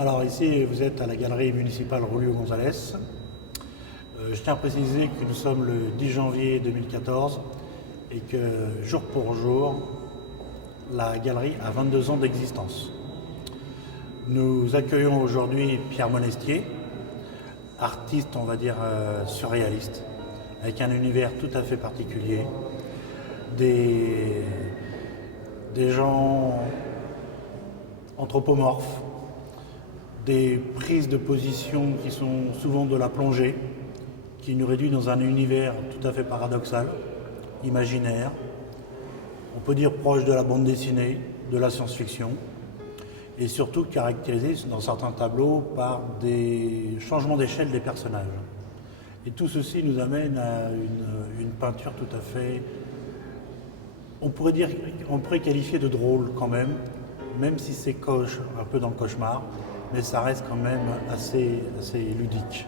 Alors ici, vous êtes à la galerie municipale Rolio González. Je tiens à préciser que nous sommes le 10 janvier 2014 et que jour pour jour, la galerie a 22 ans d'existence. Nous accueillons aujourd'hui Pierre Monestier, artiste, on va dire, surréaliste, avec un univers tout à fait particulier, des gens anthropomorphes, des prises de position qui sont souvent de la plongée, qui nous réduit dans un univers tout à fait paradoxal, imaginaire, on peut dire proche de la bande dessinée, de la science-fiction, et surtout caractérisé dans certains tableaux par des changements d'échelle des personnages. Et tout ceci nous amène à une peinture tout à fait, on pourrait qualifier de drôle quand même si c'est un peu dans le cauchemar, mais ça reste quand même assez ludique.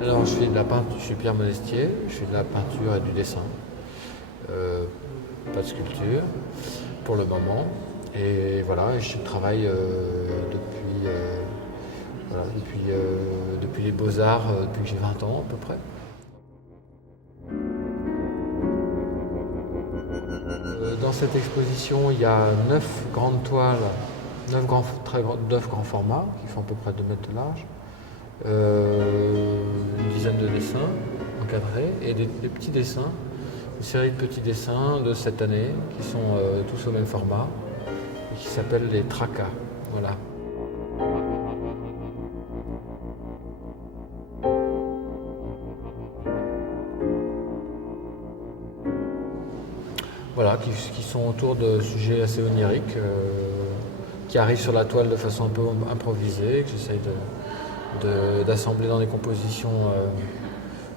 Alors je fais de la peinture, je suis Pierre Monestier, je fais de la peinture et du dessin, pas de sculpture pour le moment. Et voilà, je travaille depuis les Beaux-Arts, depuis que j'ai 20 ans à peu près. Dans cette exposition, il y a 9 grandes toiles, 9 grands formats qui font à peu près 2 mètres de large. Une dizaine de dessins encadrés et des petits dessins, une série de petits dessins de cette année qui sont tous au même format et qui s'appellent les tracas. Voilà. Voilà, qui sont autour de sujets assez oniriques, qui arrivent sur la toile de façon un peu improvisée, que j'essaye d'assembler dans des compositions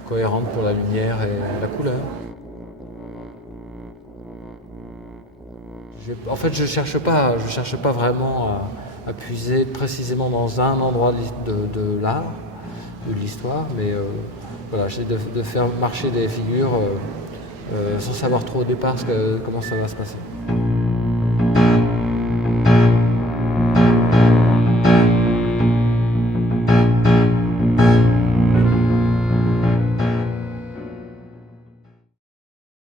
cohérentes pour la lumière et la couleur. En fait, je cherche pas vraiment à puiser précisément dans un endroit de l'art ou de l'histoire, mais voilà, j'essaie de faire marcher des figures sans savoir trop au départ comment ça va se passer.